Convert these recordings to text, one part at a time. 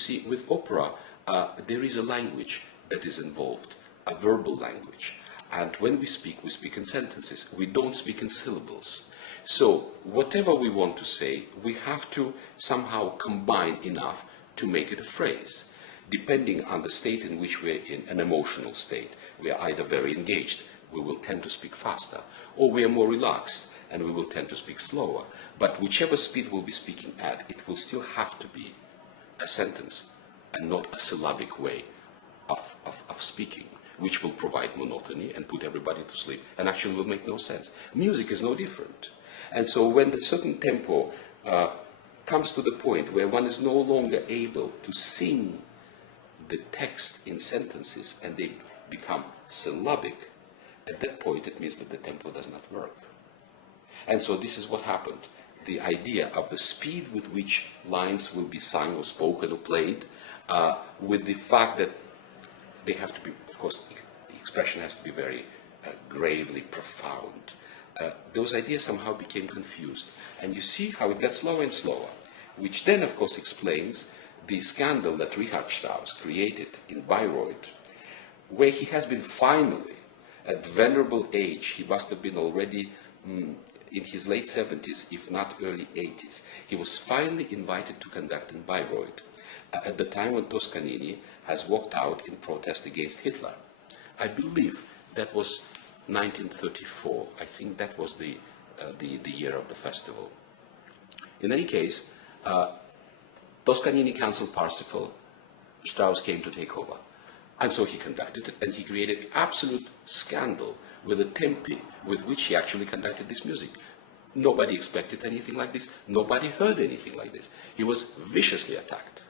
see, with opera, there is a language that is involved, a verbal language. And when we speak in sentences. We don't speak in syllables. So whatever we want to say, we have to somehow combine enough to make it a phrase. Depending on the state in which we're in, an emotional state, we are either very engaged, we will tend to speak faster, or we are more relaxed, and we will tend to speak slower. But whichever speed we'll be speaking at, it will still have to be a sentence and not a syllabic way of speaking, which will provide monotony and put everybody to sleep, and actually will make no sense. Music is no different. And so when the certain tempo comes to the point where one is no longer able to sing the text in sentences and they become syllabic, at that point it means that the tempo does not work. And so this is what happened. The idea of the speed with which lines will be sung or spoken or played, with the fact that they have to be, of course, the expression has to be very gravely profound. Those ideas somehow became confused. And you see how it got slower and slower, which then, of course, explains the scandal that Richard Strauss created in Bayreuth, where he has been finally, at venerable age, he must have been already in his late 70s, if not early 80s, he was finally invited to conduct in Bayreuth at the time when Toscanini has walked out in protest against Hitler. I believe that was 1934. I think that was the year of the festival. In any case, Toscanini cancelled Parsifal. Strauss came to take over. And so he conducted it, and he created absolute scandal with the tempi with which he actually conducted this music. Nobody expected anything like this. Nobody heard anything like this. He was viciously attacked.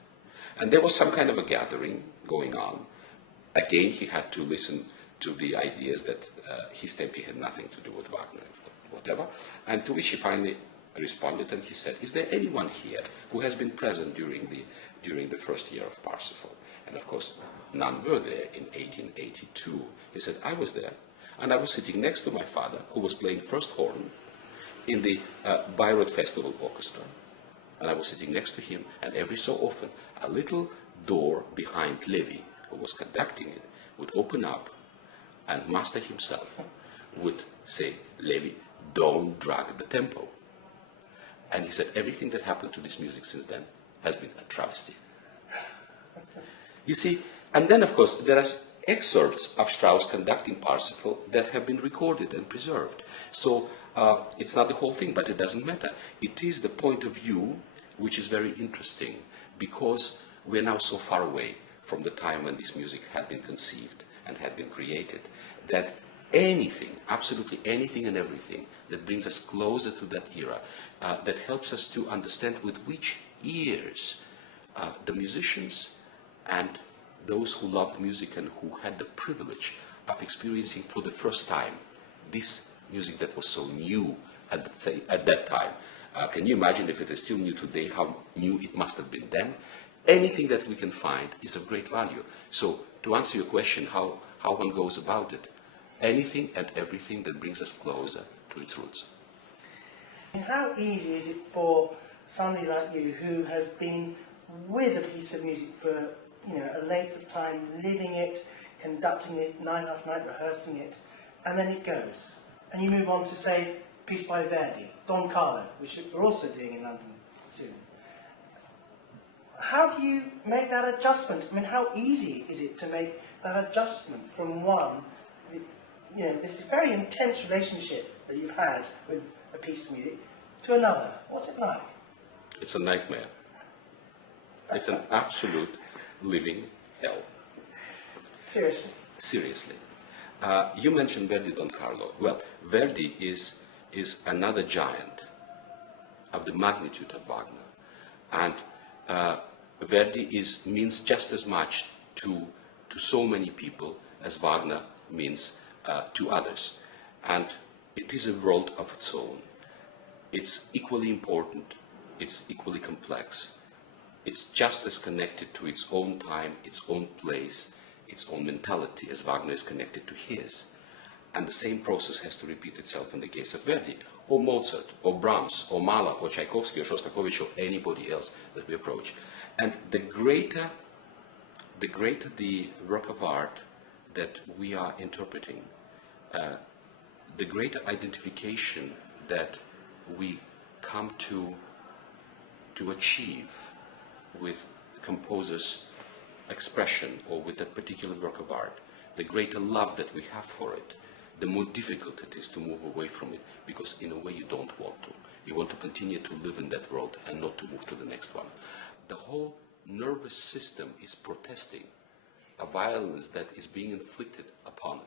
And there was some kind of a gathering going on. Again, he had to listen to the ideas that his tempi had nothing to do with Wagner, whatever, and to which he finally responded, and he said, "Is there anyone here who has been present during the first year of Parsifal?" And of course, none were there in 1882. He said, "I was there, and I was sitting next to my father, who was playing first horn in the Bayreuth Festival Orchestra, and I was sitting next to him, and every so often, a little door behind Levy, who was conducting it, would open up, and master himself would say, 'Levy, don't drag the tempo.' And he said, everything that happened to this music since then has been a travesty." You see, and then of course there are excerpts of Strauss conducting Parsifal that have been recorded and preserved. So it's not the whole thing, but it doesn't matter. It is the point of view which is very interesting, because we're now so far away from the time when this music had been conceived and had been created, that anything, absolutely anything and everything that brings us closer to that era, that helps us to understand with which ears the musicians and those who loved music and who had the privilege of experiencing for the first time this music that was so new at that time. Can you imagine if it is still new today, how new it must have been then? Anything that we can find is of great value. So to answer your question, how one goes about it, anything and everything that brings us closer to its roots. And how easy is it for somebody like you, who has been with a piece of music for a length of time, living it, conducting it, night after night, rehearsing it, and then it goes, and you move on to, say, a piece by Verdi, Don Carlo, which we're also doing in London soon. How do you make that adjustment? I mean, how easy is it to make that adjustment from one, this very intense relationship that you've had with a piece of music, to another? What's it like? It's a nightmare. It's an absolute living hell. Seriously? Seriously. You mentioned Verdi, Don Carlo. Well, Verdi is another giant of the magnitude of Wagner. And Verdi means just as much to so many people as Wagner means to others. And it is a world of its own. It's equally important, it's equally complex. It's just as connected to its own time, its own place, its own mentality as Wagner is connected to his. And the same process has to repeat itself in the case of Verdi. or Mozart, or Brahms, or Mahler, or Tchaikovsky, or Shostakovich, or anybody else that we approach. And the greater the work of art that we are interpreting, the greater identification that we come to achieve with the composer's expression or with that particular work of art, the greater love that we have for it, the more difficult it is to move away from it, because in a way you don't want to. You want to continue to live in that world and not to move to the next one. The whole nervous system is protesting a violence that is being inflicted upon